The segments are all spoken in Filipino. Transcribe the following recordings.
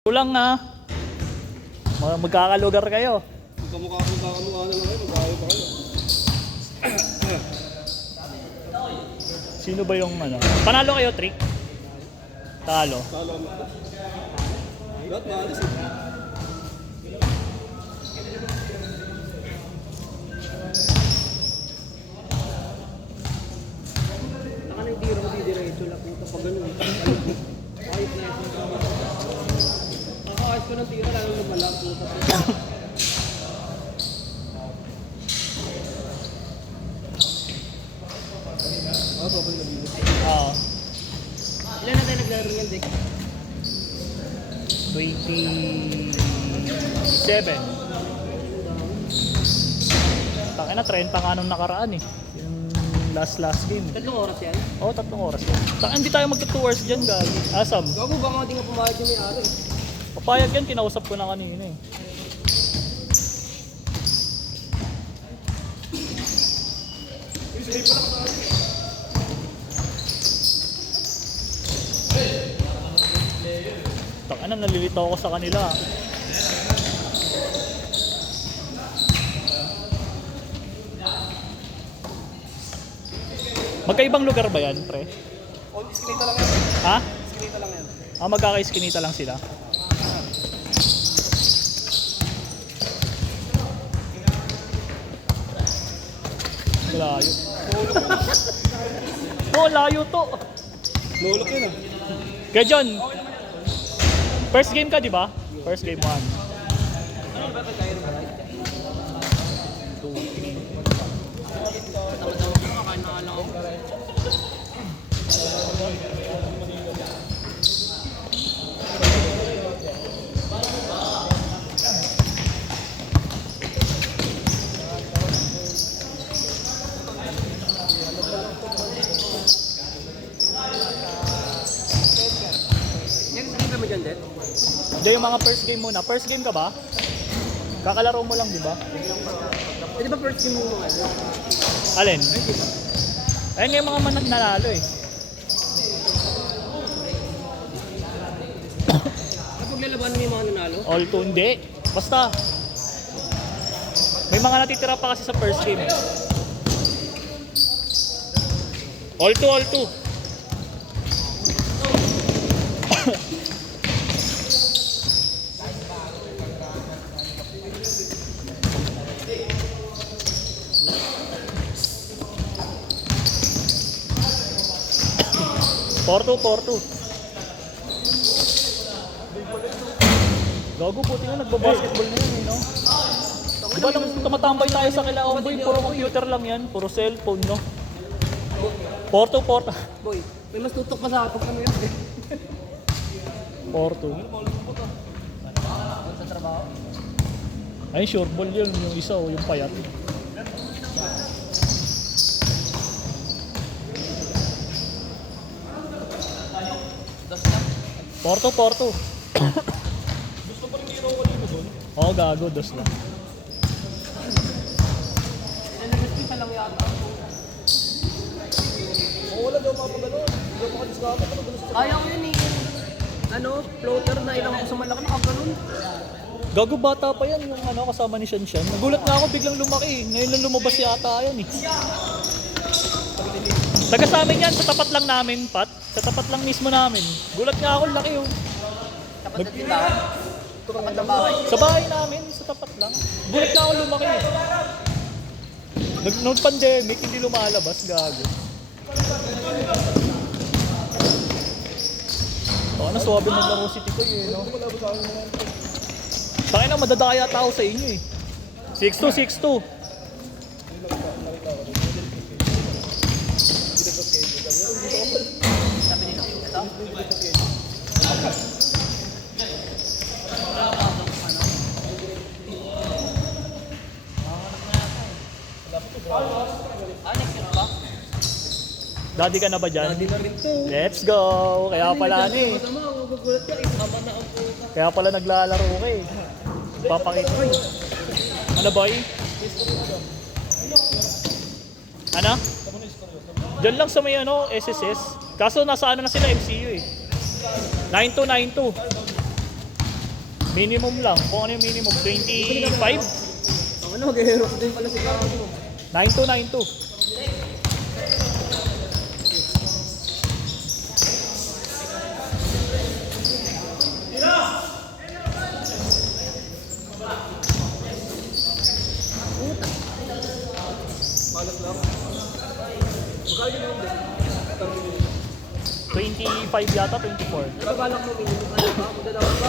Kulang na. Magkakalugar kayo. Magkamukha na lang kayo, mag-aayo pa kayo. Sino ba yung ano? Panalo kayo, Trick? Talo. Talo mo. Lahat maalis eh. Saka na hindi rin didiretso lang puta pag ganun. Kahit na ito. Nakakayos ko ng tira lalo lumalang puta. Sobrang nabili. Oo. Ilan na tayo naglaro ngayon, Dick? 27. Taka na, 30 nga nung nakaraan eh. Yung last game. Tatlong oras yan? Oo, 3 oras yan. Taka, hindi tayo magta 2 hours dyan, gagi. Asam. Gago baka hindi nga pumayag yung may-ari. Papayag yan, kinausap ko na kanina eh. Taka na, nalilito ako sa kanila. Magkaibang lugar ba yan, pre? Oh, iskinita lang yan. Ha? Iskinita lang yan. Magkaka-iskinita lang sila. Layo. Oh, layo to. Nulok yun ah. Kaya John, first game ka, di ba? First game 1. Ano ba pagkain ng balay? 2, 3. Tama-tama ko kakain na lang ako. Next game kami dyan, Dad? Hindi, yung mga first game muna. First game ka ba? Kakalaro mo lang, di ba? Eh, di ba first game mo nga? Alin? Ayun nga yung mga nanalo eh. Kapag lalaban mo yung mga nanalo? All 2, hindi. Basta. May mga natitira pa kasi sa first game eh. All 2, all 2. Porto. Gago, puti nga nagbabasketball na yun eh, no? Diba nung tumatambay tayo sa kila Omboy, puro computer lang yan, puro cellphone, no? Porto. Boy, may mas tutok pa sa kapag ano yan. Porto. Sa trabaho? Ay, sure ball yun, yung isa o yung payat. Porto. Gusto pa rin hero ko dito doon. Oo, gago, dos na. Nalagay pa lang yata. Oo, wala daw mapagano. Hindi daw makadiskapa. Kaya ko yun eh. Ano, floater na ilang ako sa malaki na kaganon. Gago, bata pa yan yung ano, kasama ni Shanshan. Nagulat nga ako, biglang lumaki. Ngayon lang lumabas yata yan eh. Taga sa amin yan, sa tapat lang namin, Pat. Sa tapat lang mismo namin. Gulat nga ako, laki oh. Tapat na tindahan. Tapat na bahay. Sa bahay namin, sa tapat lang. Gulat nga ako lumaki eh. Noong pandemic, hindi lumalabas, gago. Baka na swabe maglaro si Tikoy eh, no? Bakit na madadaya tao sa inyo eh. 6-2. Sabi nila, ito? Next year ba? Daddy ka na ba dyan? Hindi na rin to. Let's go! Kaya pala ano eh. Masama, magugulat ka. Isama na ang puta. Kaya pala naglalaro ka eh. Papakita ko eh. Ano boy? Ano? Diyan lang sa may ano, SSS. Kaso nasa ano na sila, MCU eh. 9292. Minimum lang. Kung ano yung minimum, 25? Ang ano, mag-hero din pala si Gago. 9292. Malas lang. Magkali yun din. 25 yata, 24. Ano balak mo, minimum ano ba? Magdadawag ba?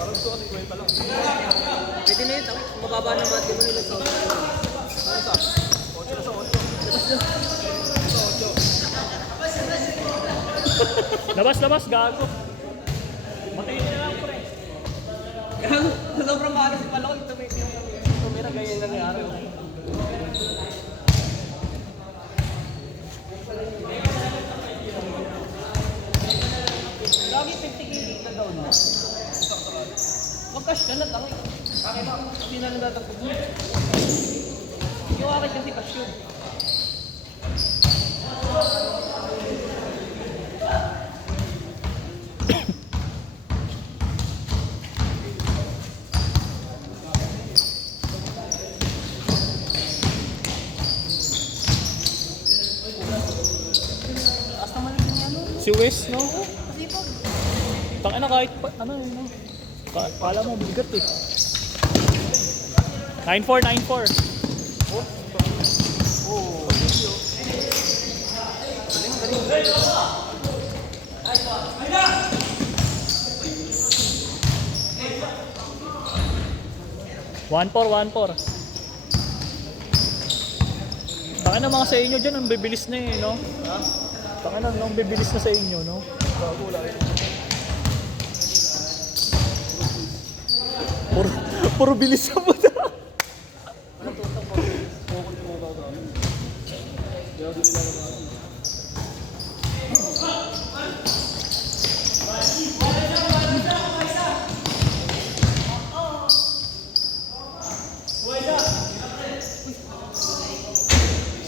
Parang gusto ko 50 lang. Pwede na yun, mababa na mati mo nila sa Ano sa? 8 na sa 8. Labas, labas, gago. Matiin na lang, pre. Gago, sa sobrang maalas pala ko, tumira ganyan nangyari. Lagi 50k na daw na. Mag-cash ka na lang eh. Akin na, hindi na nagtatapos mo. Yung akin kasi cash yun. Taas naman yung ano. Si Wes, no? Kasi pag Tangina kahit pa, ano yun, no? Kala mo, bigat eh. 9494. One four. Tangina mga sa inyo dyan, ang bibilis na eh, no? Tangina, ang bibilis na sa inyo, no? Puro bilis sa mata.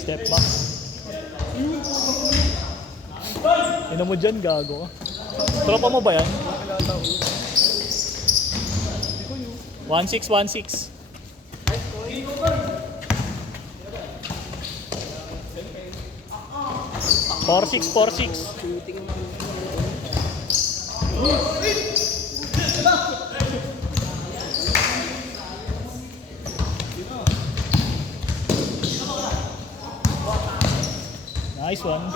Step back. Ino mo dyan, gago. Tropa mo ba yan? 1616. Four six. Nice one.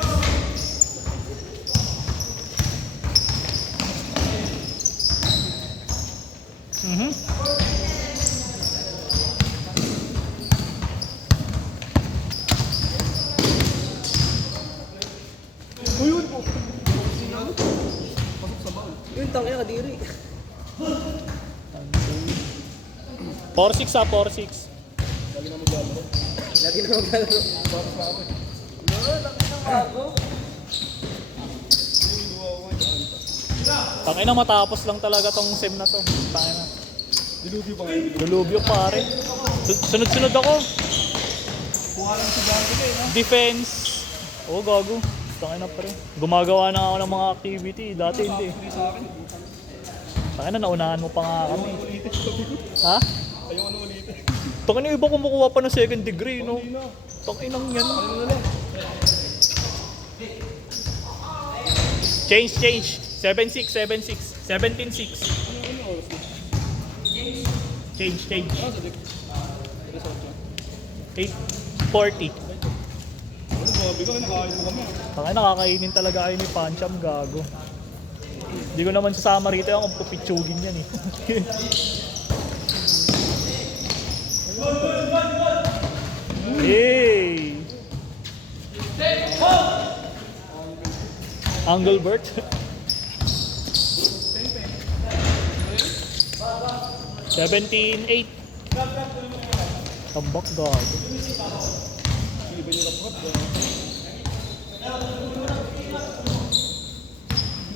yun, tangina kadiri. 4-6 ah, 4-6. Lagi na maglalaro. Lagi na maglalaro. Tapos na ako eh. Gago. Tangina matapos lang talaga tong sim na to. Tangina. Dilubyo pa ngayon. Lulubyo pare. Sunod-sunod ako. Kuha lang si Dante eh, no? Defense. Oh, gago. Tangina pre. Gumagawa na ako ng mga activity. Dati hindi. Hindi sa akin. Tangina, naunahan mo pa nga kami. Ulitin sabi ko. Ha? Ayaw na ulitin. Tangina, iba kumukuha pa ng second degree, no? Hindi na. Tanginang yan. Ano na lang? Change. 7-6. 17-6. Ano oras na? Change. Ah, sa deck. Resort yan. 8:40. Ano ba? Bigla nakain mo kami. Tangina, nakakainin talaga kayo ni Pancham, gago. Hindi ko naman sasama rito yung pupitsugin yan eh. Hey! Engelbert. $17.8. Tambak gago. Iba yung rap-rap ba?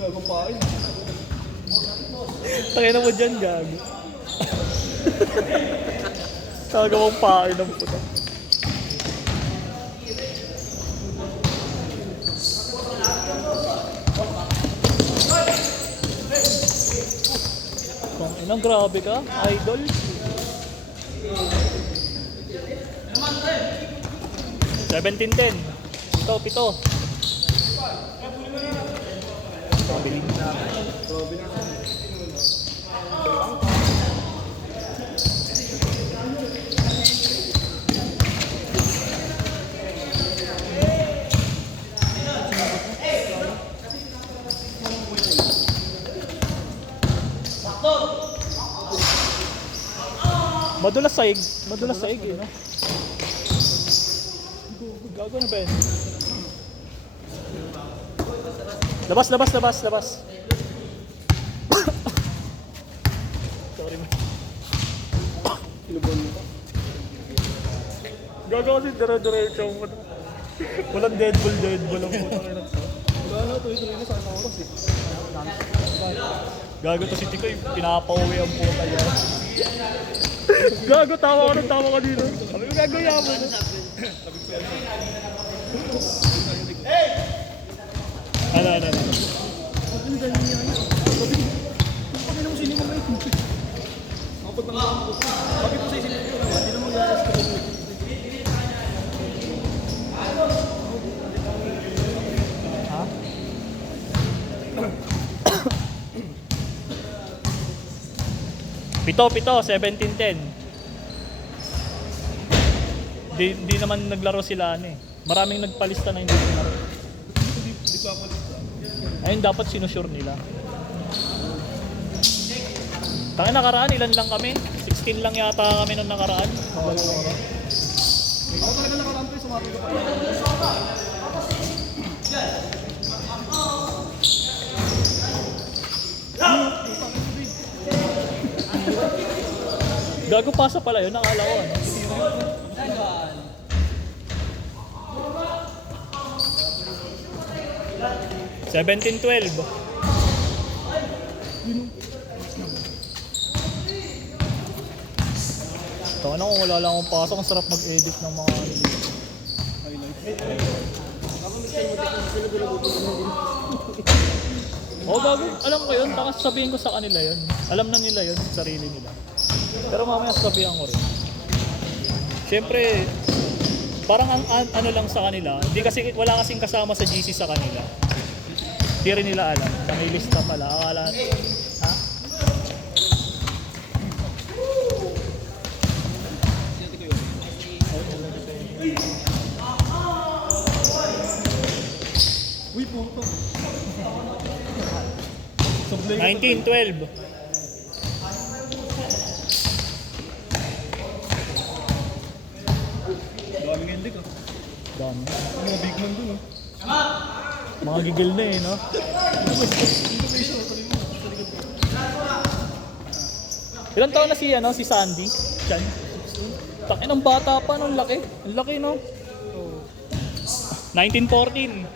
Gagawin pa rin. Tangina mo dyan, gago. Tagawang pain ng puta. Kung inang grabe ka, idol. $17-10. Pito. Pabilin na. Madulas saig eh, no? Gago na ba yun? Labas. Sorry man. Gago kasi dire-diretso mo. Walang deadball ang puto. Wala na, tuloy-tuloy na sa isang oras eh. Gago to si Tikoy, pinapauwi ang puta niya. Gago, tawa ka dito. Sabi ko, gago yaman. Ano? Bakit naman sinin mo ba ito? Kapag lang ako. Bakit mo sa isip ko naman? Hindi naman gagas ka. Ha? Pito, 17-10. Di naman naglaro sila ano eh. Maraming nagpalista na hindi naglaro. Hindi pa ako lista. Ayun dapat sinusure nila. Tangin nakaraan, ilan lang kami? 16 lang yata kami nung nakaraan. Ako talaga nakarampo yung sumabi ka pa. Gago pasa pala yun, nakala ko ano. $17-12. Tawa na kung wala lang akong pasok, ang sarap mag-edit ng mga ano dito. Oo, gago. Alam ko yun, baka sabihin ko sa kanila yun. Alam na nila yun, sarili nila. Pero mamaya sabihan ko rin. Siyempre, parang ano lang sa kanila, hindi kasi, wala kasing kasama sa GC sa kanila. Hindi rin nila alam, na may lista pala. Akala, ha? Uy, puto. 19-12. Daming endik ah. Dami. Mga big man dun ah. Mga gigil na eh, no? Ilang taon na si Sandy? Chan? Takin ng bata pa, no? Ang laki. Ang laki, no? 1914.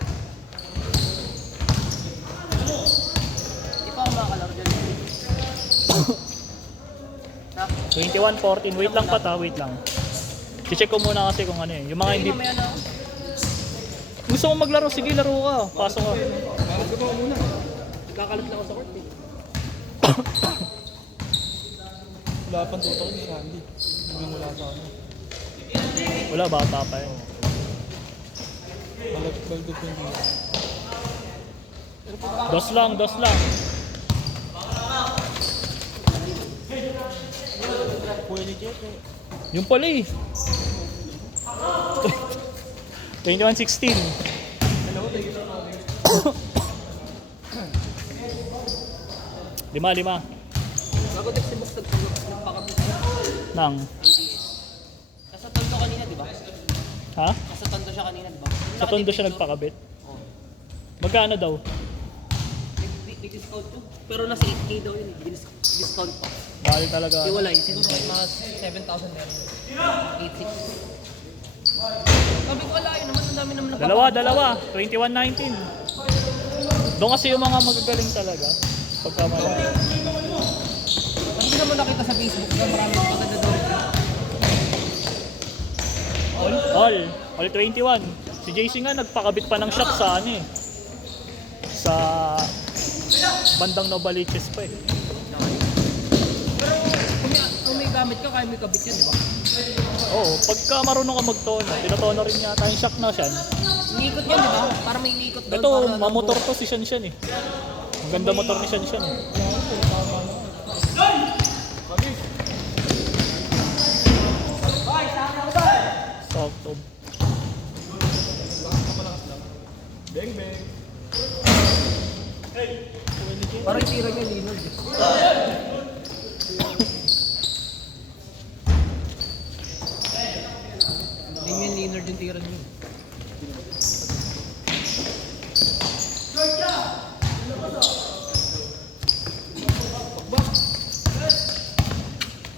Hindi pa ako makakalaro dyan. 21-14. Wait lang pa ta, wait lang. I-check ko muna kasi kung ano eh. Yung mga hindi... Mamaya na ako. Gusto mo maglaro? Sige, laro ka. Pasok ka. Bakit ka ba muna? Kakalat lang ako sa court eh. Wala pang tutok ni Sandy. Hindi wala sa ano. Wala, bata pa yun. Balagdag yung dito. Dos lang. Pwede jet eh. Yung pala eh. 21-16. Lima. Bago si Box nagpakabit na. Nang. Nasa tondo kanina, di ba? Ha? Nasa tondo siya kanina, di ba? Sa tondo siya nagpakabit. Oo. Magkano daw? May discount to. Pero nasa 8K daw yun eh. Discount pa. Bali talaga. Iwalay. Siguro mga 7,000 meron. 8,600. Sabi ko wala yun naman. Ang dami naman Dalawa. 21-19. Doon kasi yung mga magagaling talaga. Pagka mga... Hindi naman nakita sa Facebook na maraming maganda daw. All 21. Si JC nga nagpakabit pa ng shot sa ano eh. Sa bandang Novaliches pa eh. Pero kung may gamit ka, kaya may kabit yan, di ba? Oo, pagka marunong ka mag-tono, pinatono rin yata yung shock na siya. Umiikot yan, di ba? Para may umiikot doon. Ito, para mamotor to si Shan Shan eh. Ang ganda motor ni Shan Shan eh. Sakto. Beng, beng. Parang tira niya, Linod. Eh. Damian Lillard yung tira niya.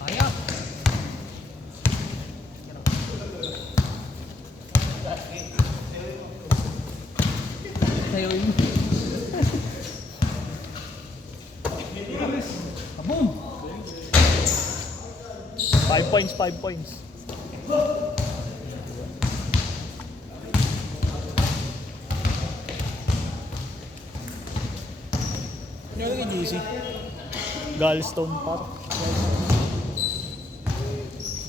Kaya. Sayo yun. Boom! 5 points, 5 points. Ano yung kay JC? Gallstone par.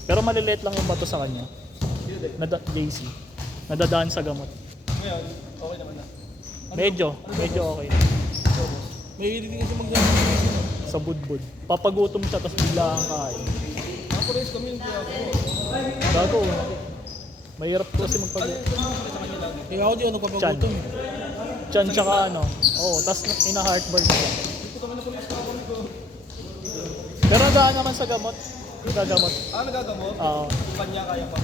Pero maliliit lang yung bato sa kanya. JC. Nadadaan sa gamot. Ngayon, okay naman na. Medyo okay. May hilig din kasi mag-JC. Sa budbud. Papagutom siya tapos bigla ang kain. Ako rin kami yung kaya ako. Gago. Mahirap kasi magpagutom. Kaya ako dyan, nagpapagutom. Chan tsaka ano. Oo, tapos ina-heartburn siya. Ito kami na police ka kami ko. Pero nadaan naman sa gamot. Gagamot. Nagagamot? Oo. Yung kanya kaya pa.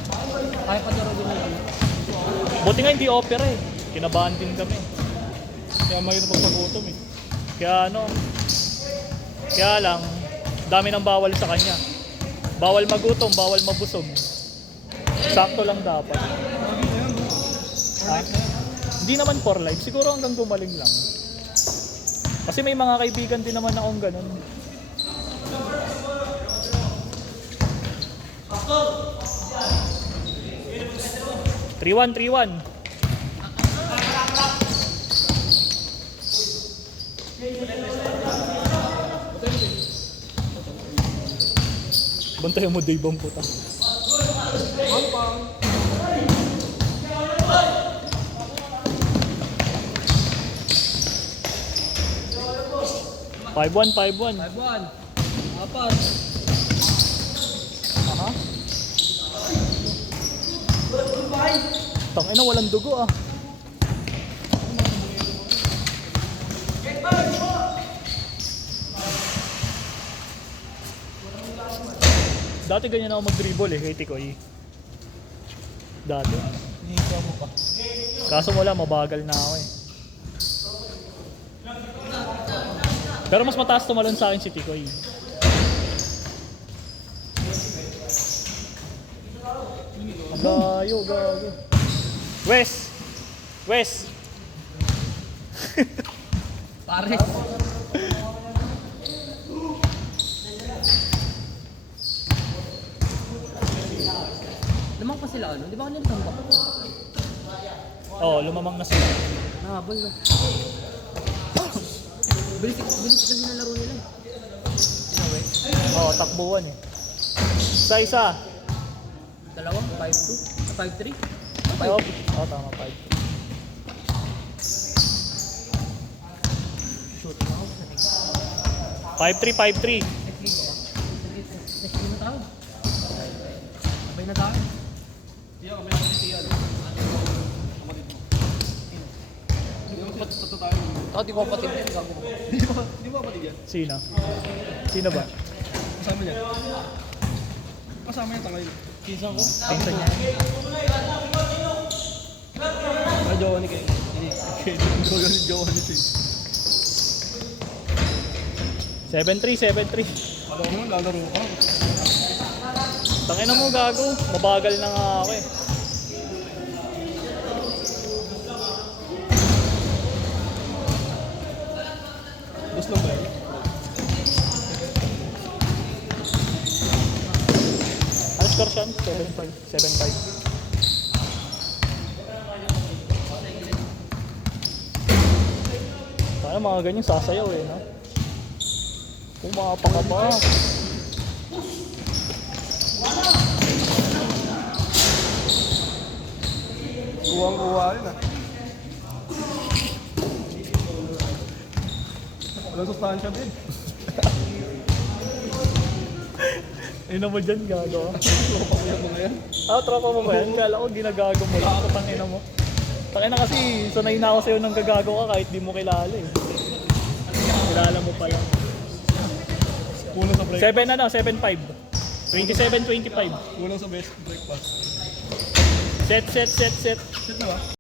Kaya pa niya rin din. Buti nga hindi opera eh. Kinabahan din kami. Kaya mahirap magpagutom eh. Kaya lang, dami ng bawal sa kanya. Bawal magutom, bawal mabusog. Sakto lang dapat. Ha? Hindi naman for life, siguro hanggang gumaling lang. Kasi may mga kaibigan din naman akong ganun. Three-one, 3-1. Bantayan mo, Dave, ang puta. Pampang. 5-1, 5-1. 5-1. Apat. Aha. Tangina, walang dugo ah. Dati ganyan ako mag-dribble eh, kay Tikoy. Dati. Hihika mo pa. Kaso wala, mabagal na ako eh. Pero mas mataas tumalon sa akin si Tikoy. Layo, gago. Wes! Wes! Pare. Lamang pa sila ano? Di ba kanina tambak? Oo, lumamang na sila. Nahabol no. Bilis kasi na laro nila eh. Oo, takbuhan eh. Isa-isa. Dalawang, 5-2, 5-3. Oo, tama, 5. Shoot ako. 5-3, 5-3. Next game na tayo. Sabay na tayo. Tiyan, kami ako si Tiyan. Kapatid mo. Hindi mo patuto tayo. Ako di ko kapatid yan. Gago mo. Hindi mo kapatid yan. Sino? Sino ba? Kasama niya. Kasama niya tangay. Kinsan ko. Pinsan niya. Ay, jowa ni Kay. Jowa ni Kay. 7-3, 7-3. Alam mo, lalaro ka. Tangina mo, gago. Mabagal na nga ako eh. Gusto lang ba yun? Ano score siya? 7-5. 7-5. Kaya mga ganyan sasayaw eh, no? Kung makapanga ba? Kuwang-kuwa rin ah. Walang sustansya din. Ina mo dyan, gago. Tropa ko yung mga yan. Tropa mo ba yan? Kala ko ginagago mo lang. Tangina mo. Tangina kasi, sanay na ako sa'yo nang gagago ka kahit di mo kilala eh. Kilala mo pa lang. Kulang sa 7-5. 27-25. Kulang sa best breakfast. Set. Shit na ba?